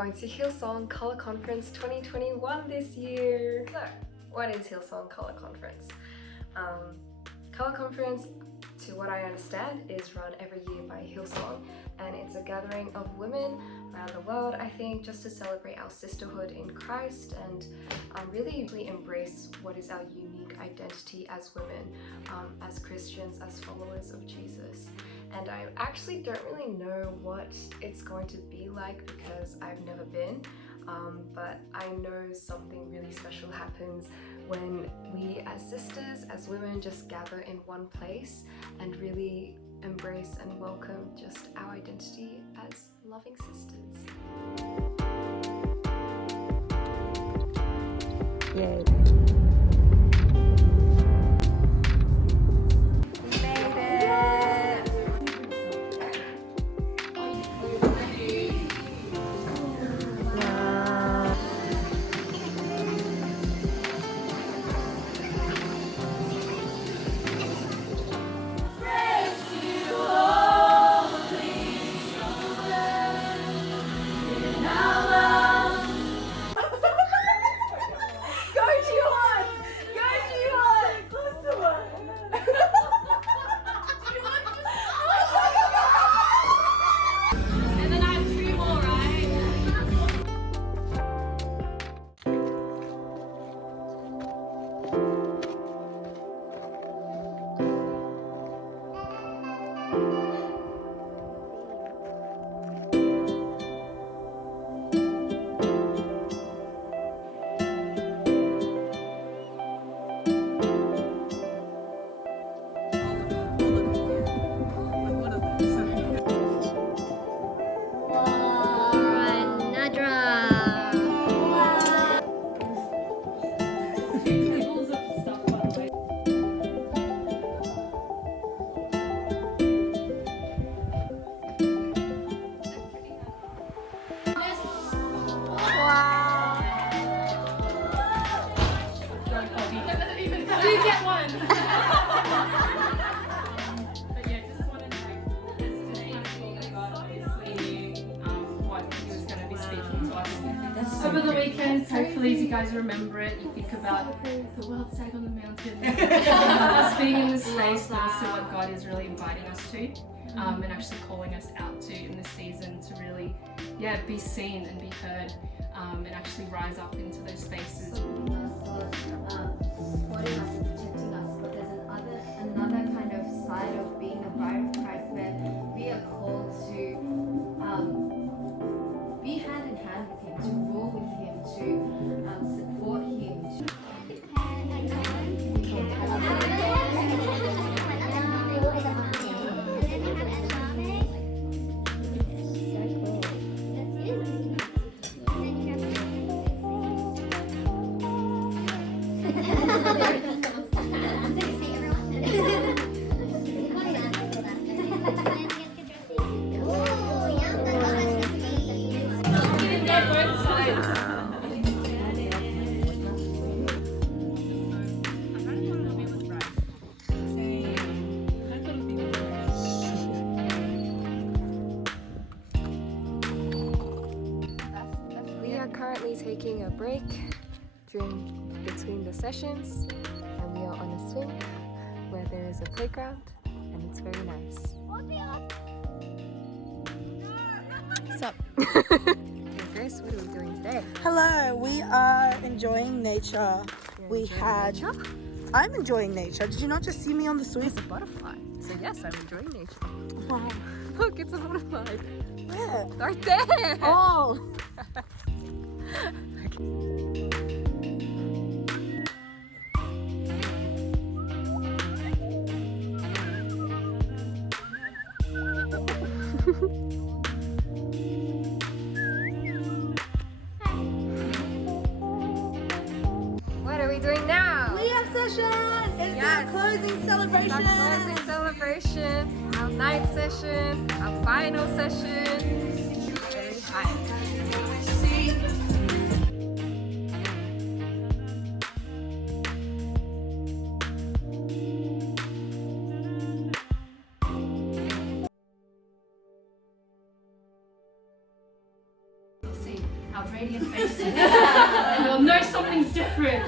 going to Hillsong Colour Conference 2021 this year. So, what is Hillsong Colour Conference? Colour Conference, to what I understand, is run every year by Hillsong, and it's a gathering of women around the world, I think, just to celebrate our sisterhood in Christ and really embrace what is our unique identity as women, as Christians, as followers of Jesus. And I actually don't really know what it's going to be like because I've never been, but I know something really special happens when we as sisters, as women, just gather in one place and really embrace and welcome just our identity as loving sisters. Yay. Over the weekend, hopefully as you guys remember it, you think about the world side on the mountain, us being in this space, but also what God is really inviting us to, and actually calling us out to in this season to really, be seen and be heard, and actually rise up into those spaces. Supporting us and protecting us, but there's another kind of side of being a bride of Christ where we are called to be hand in hand with Him, to rule with Him, to support Him. We are currently taking a break between the sessions, and we are on a swing where there is a playground and it's very nice. What's up? Okay, Grace, what are we doing today? Hello, we are enjoying nature. I'm enjoying nature. Did you not just see me on the swing? It's a butterfly. So yes, I'm enjoying nature. Wow. Look, it's a butterfly. Where? Right there! Oh! What are we doing now? Liam session! It's Yes. our closing celebration! It's our closing celebration, our night session, our final session. Very high. See. radiant faces, and they'll know something's different.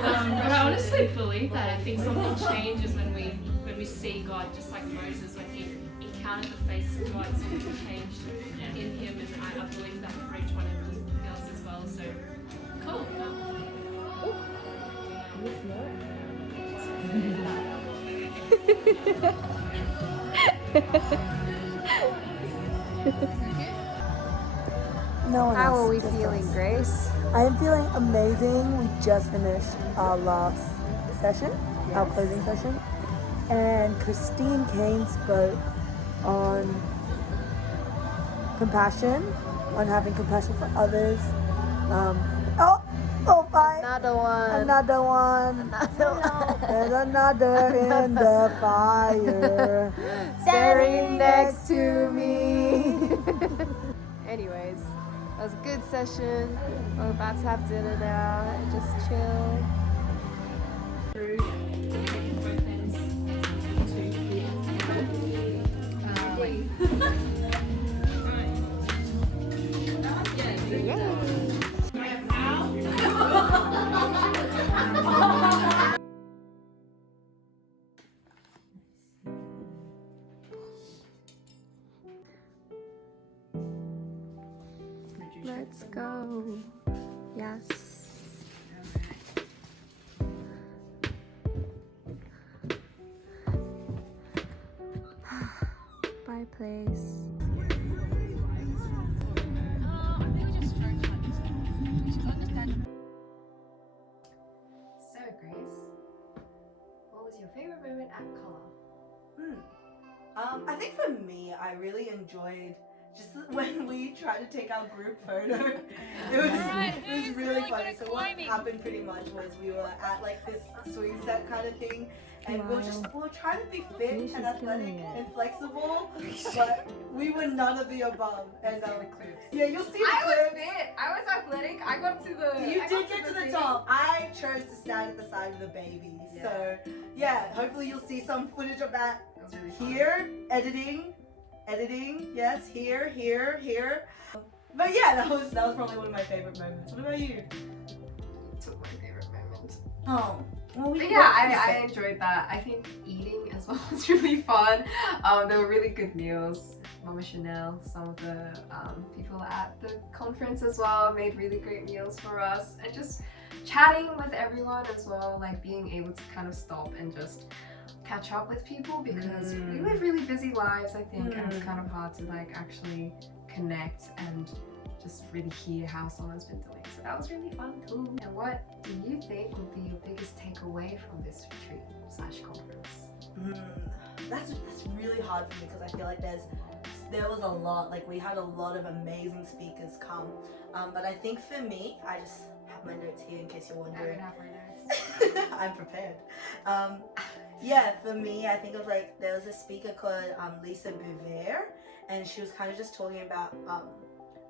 But I honestly believe that. I think something changes when we see God, just like Moses when he encountered the face of God, something changed in him, and I believe that for each one of you girls as well. So cool. No one How else, are we just feeling, us. Grace? I am feeling amazing. We just finished our last session, our closing session, and Christine Kane spoke on compassion, on having compassion for others. Bye. Another one. Another one. Another one. There's another in the fire, Staring next to me. Anyways, that was a good session. We're about to have dinner now and just chill. Through both ends Let's go. Yes. Bye, place. So, Grace, what was your favorite moment at Color? I think for me, I really enjoyed just when we tried to take our group photo. It was really funny. So what happened pretty much was we were at like this swing set kind of thing, and we were trying to be fit and athletic and flexible, but we were none of the above. And yeah, you'll see the clips. fit. I was athletic. I got to the. You did get to the top. I chose to stand at the side of the baby. Yeah. So yeah, hopefully you'll see some footage of that That was really fun. here. Editing, yes, here. But yeah, that was probably one of my favorite moments. What about you? Took my favorite moment. Oh, well, But yeah, I enjoyed that. I think eating as well was really fun. There were really good meals. Mama Chanel, some of the people at the conference as well made really great meals for us, and just chatting with everyone as well, like being able to kind of stop and just catch up with people, because we live really busy lives, I think, and it's kind of hard to like actually connect and just really hear how someone's been doing. So that was really fun too. And what do you think would be your biggest takeaway from this retreat / conference? That's really hard for me, because I feel like there was a lot, like we had a lot of amazing speakers come, but I think for me, I just have my notes here in case you're I wondering. don't have my notes. I'm prepared. Yeah, for me, I think it was like there was a speaker called Lisa Bouvier, and she was kind of just talking about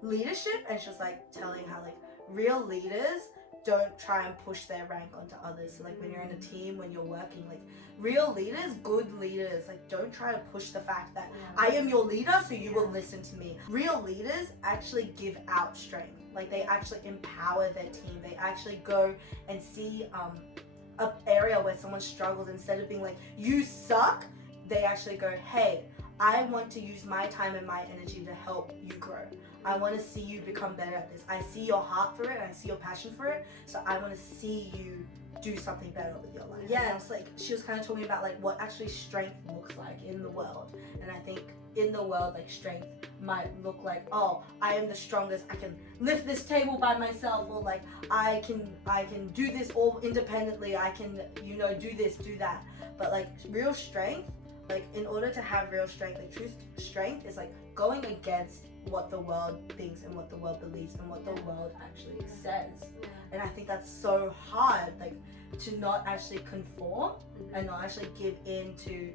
leadership, and she was like telling how like real leaders don't try and push their rank onto others. So like when you're in a team, when you're working, like real leaders, good leaders, like don't try to push the fact that I am your leader, so you will listen to me. Real leaders actually give out strength. Like they actually empower their team. They actually go and see an area where someone struggles, instead of being like, you suck, they actually go, hey, I want to use my time and my energy to help you grow. I want to see you become better at this. I see your heart for it, and I see your passion for it, so I want to see you do something better with your life. Yeah, and it's like she was kind of talking about like what actually strength looks like in the world. And I think in the world, like strength might look like, oh, I am the strongest, I can lift this table by myself, or like I can do this all independently, I can, you know, do this, do that. But like real strength, like in order to have real strength, like true strength is like going against what the world thinks and what the world believes and what the world actually says. And I think that's so hard, like to not actually conform and not actually give in to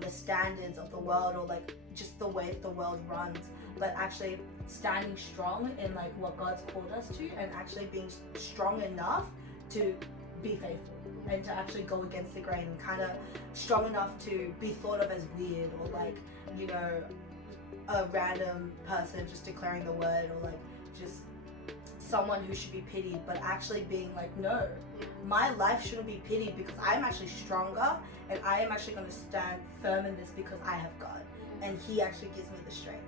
the standards of the world, or like just the way the world runs, but actually standing strong in like what God's called us to, and actually being strong enough to be faithful and to actually go against the grain, and kind of strong enough to be thought of as weird, or like, you know, a random person just declaring the word, or like just someone who should be pitied, but actually being like, no, my life shouldn't be pitied because I'm actually stronger and I am actually going to stand firm in this because I have God and He actually gives me the strength.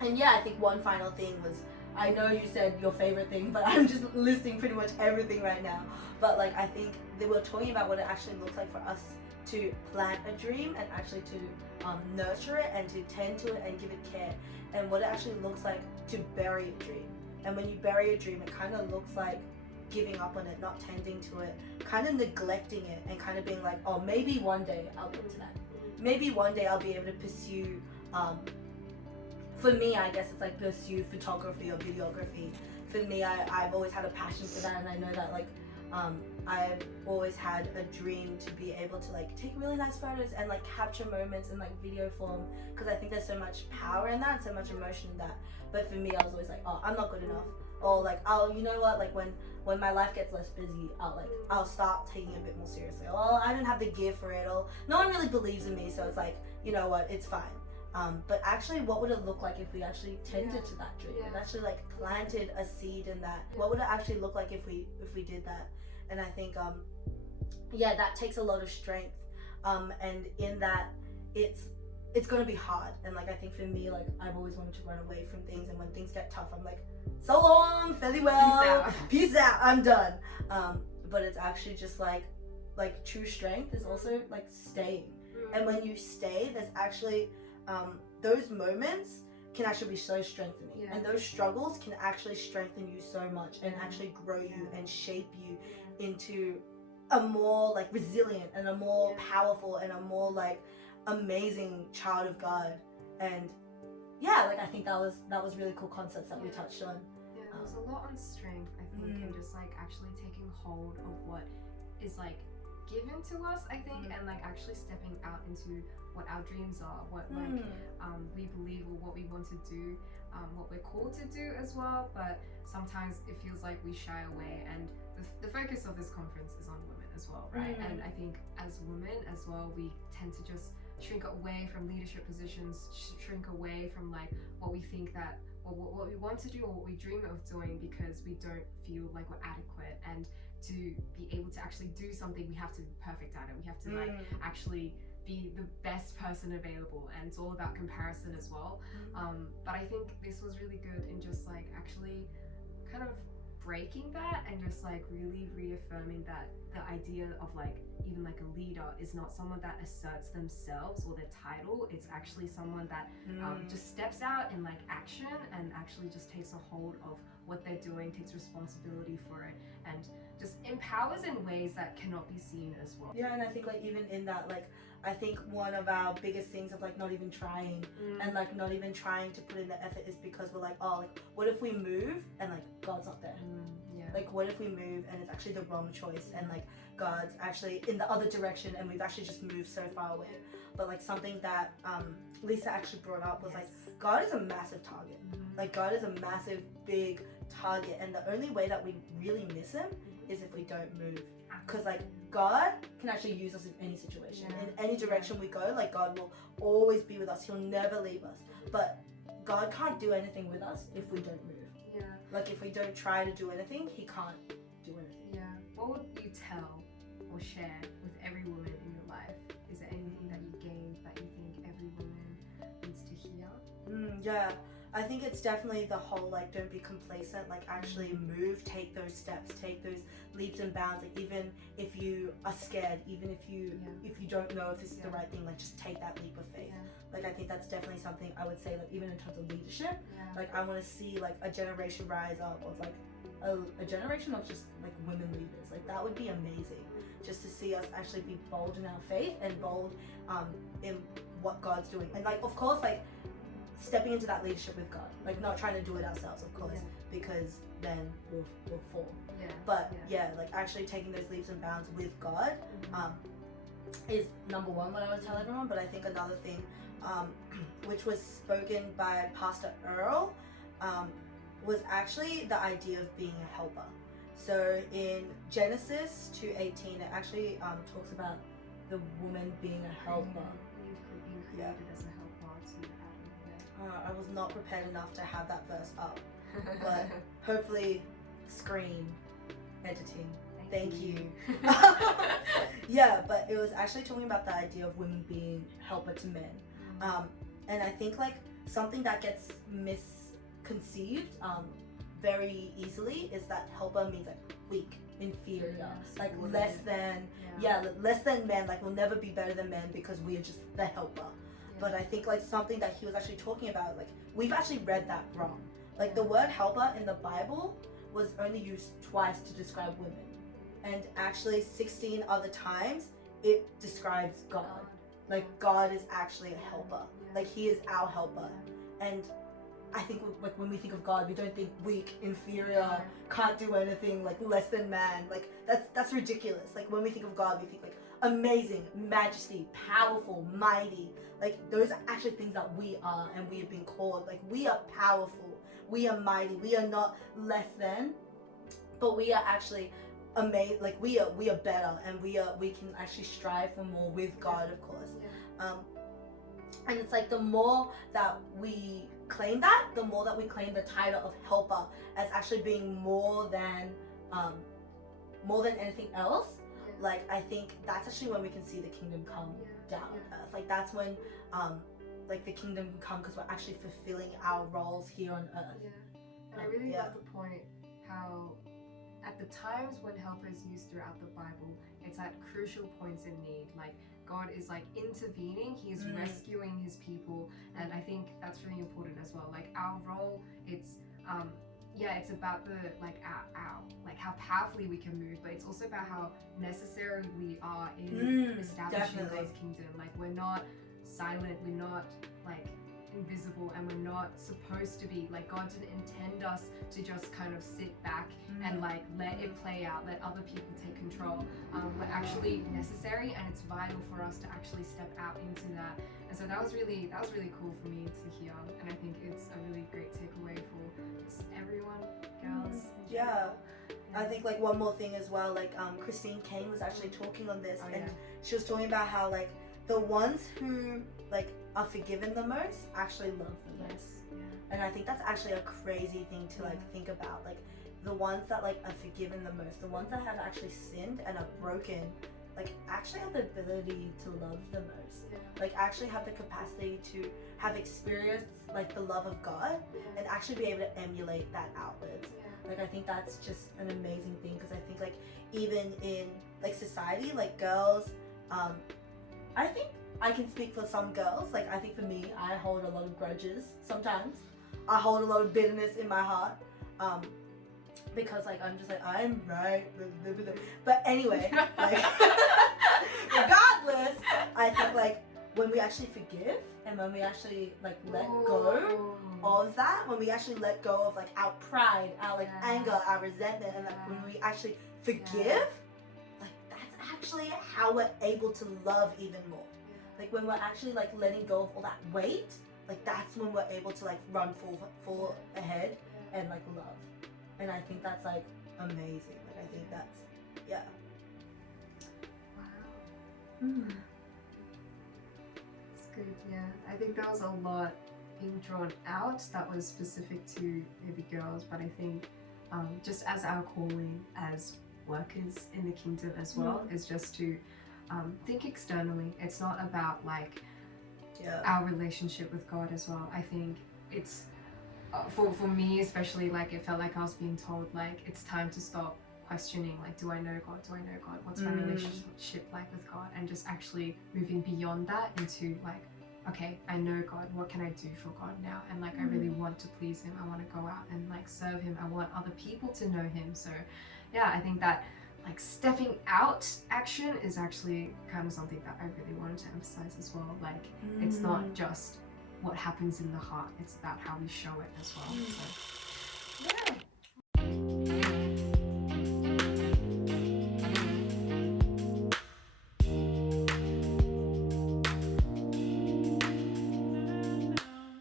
And yeah, I think one final thing was, I know you said your favorite thing, but I'm just listing pretty much everything right now. But like, I think they were talking about what it actually looks like for us to plant a dream and actually to nurture it and to tend to it and give it care, and what it actually looks like to bury a dream. And when you bury a dream, it kind of looks like giving up on it, not tending to it, kind of neglecting it, and kind of being like, oh, maybe one day I'll get to that. Maybe one day I'll be able to pursue, for me, I guess it's like pursue photography or videography. For me, I've always had a passion for that, and I know that like, I've always had a dream to be able to like take really nice photos and like capture moments in like video form, because I think there's so much power in that, so much emotion in that. But for me, I was always like, oh, I'm not good enough, or like, oh, you know what, like when my life gets less busy, I'll start taking it a bit more seriously. Oh, I don't have the gear for it, or no one really believes in me, so it's like, you know what, it's fine. But actually, what would it look like if we actually tended to that dream and actually like planted a seed in that? What would it actually look like if we did that? And I think yeah, that takes a lot of strength, and in that it's gonna be hard. And like, I think for me, like, I've always wanted to run away from things, and when things get tough, I'm like, so long, fairly well, peace out, I'm done. But it's actually just like true strength is also like staying. And when you stay, there's actually those moments can actually be so strengthening, and those struggles can actually strengthen you so much and actually grow you and shape you into a more like resilient and a more powerful and a more like amazing child of God. And yeah, like, I think that was really cool concepts that we touched on. Yeah, there was a lot on strength, I think, and just like actually taking hold of what is like given to us, I think, and like actually stepping out into what our dreams are, what like we believe or what we want to do, what we're called to do as well. But sometimes it feels like we shy away, and the focus of this conference is on women as well, right? And I think as women as well, we tend to just shrink away from leadership positions, shrink away from like what we think that, or what we want to do or what we dream of doing, because we don't feel like we're adequate. And to be able to actually do something, we have to be perfect at it. We have to like actually be the best person available, and it's all about comparison as well. But I think this was really good in just like actually kind of breaking that, and just like really reaffirming that the idea of like even like a leader is not someone that asserts themselves or their title. It's actually someone that just steps out in like action and actually just takes a hold of what they're doing, takes responsibility for it, and just empowers in ways that cannot be seen as well. Yeah, and I think like even in that, like, I think one of our biggest things of like not even trying and like not even trying to put in the effort is because we're like, oh, like, what if we move and like God's not there? Like, what if we move and it's actually the wrong choice, and like God's actually in the other direction and we've actually just moved so far away? But like something that Lisa actually brought up was like, God is a massive target. Like, God is a massive big target, and the only way that we really miss him is if we don't move. Because like God can actually use us in any situation, in any direction we go. Like, God will always be with us, he'll never leave us. But God can't do anything with us if we don't move. Like, if we don't try to do anything, he can't do anything. What would you tell or share with every woman in your life? Is there anything that you gained that you think every woman needs to hear? I think it's definitely the whole like, don't be complacent, like actually move, take those steps, take those leaps and bounds. Like, even if you are scared, even if you don't know if this is the right thing, like just take that leap of faith. Like, I think that's definitely something I would say, like, even in terms of leadership, like I want to see like a generation rise up of like a generation of just like women leaders. Like, that would be amazing, just to see us actually be bold in our faith and bold in what God's doing. And like, of course, like stepping into that leadership with God, like not trying to do it ourselves, of course, because then we'll fall. But like actually taking those leaps and bounds with God is number one what I would tell everyone. But I think another thing which was spoken by Pastor Earl was actually the idea of being a helper. So in Genesis 2:18, it actually talks about the woman being a helper. Being created as a helper to Adam. I was not prepared enough to have that verse up. but hopefully screen editing. Thank you. Yeah, but it was actually talking about the idea of women being helper to men. And I think like something that gets misconceived very easily is that helper means like weak, inferior, like less than, less than men, like we'll never be better than men because we are just the helper. But I think like something that he was actually talking about, like we've actually read that wrong. Like the word helper in the Bible was only used twice to describe women. And actually 16 other times it describes God. Like God is actually a helper. Like he is our helper. And I think like when we think of God, we don't think weak, inferior, can't do anything, like less than man. Like that's ridiculous. Like when we think of God, we think like amazing, majesty, powerful, mighty. Like those are actually things that we are and we have been called. Like we are powerful, we are mighty, we are not less than, but we are actually amazing. Like we are better, and we can actually strive for more with God, of course. And it's like the more that we claim that, the more that we claim the title of helper as actually being more than anything else. Like I think that's actually when we can see the kingdom come down on earth. Like that's when like the kingdom can come, because we're actually fulfilling our roles here on earth. And I really love the point how at the times when helper is used throughout the Bible, it's at crucial points in need. Like God is like intervening, he is rescuing his people, and I think that's really important as well. Like our role, it's it's about the our like how powerfully we can move, but it's also about how necessary we are in establishing God's kingdom. Like we're not silent, we're not like invisible, and we're not supposed to be. Like God didn't intend us to just kind of sit back and like let it play out, let other people take control. We're actually necessary, and it's vital for us to actually step out into that. And so that was really cool for me to hear, and I think it's a really great takeaway for just everyone, girls. I think like one more thing as well, like Christine Kane was actually talking on this, and she was talking about how like the ones who like are forgiven the most actually love the most. And I think that's actually a crazy thing to like think about. Like the ones that like are forgiven the most, the ones that have actually sinned and are broken, like actually have the ability to love the most. Like actually have the capacity to have experienced like the love of God and actually be able to emulate that outwards. Like I think that's just an amazing thing, because I think like even in like society, like girls, I think I can speak for some girls. Like I think for me, I hold a lot of grudges sometimes. I hold a lot of bitterness in my heart, because like I'm just like I'm right. But anyway, like regardless, I think like when we actually forgive and when we actually like let go of that, when we actually let go of like our pride, our like anger, our resentment, and like when we actually forgive, like that's actually how we're able to love even more. Like when we're actually like letting go of all that weight, like that's when we're able to like run full ahead and like love. And I think that's like amazing. Like I think that's Wow. It's good. I think there was a lot being drawn out that was specific to maybe girls, but I think just as our calling as workers in the kingdom as well is just to think externally. It's not about like our relationship with God as well. I think it's for me especially, like it felt like I was being told like it's time to stop questioning, like do I know God, what's my relationship like with God, and just actually moving beyond that into like, okay, I know God, what can I do for God now? And like I really want to please him, I want to go out and like serve him, I want other people to know him. So I think that like stepping out action is actually kind of something that I really wanted to emphasize as well. Like it's not just what happens in the heart, it's about how we show it as well. So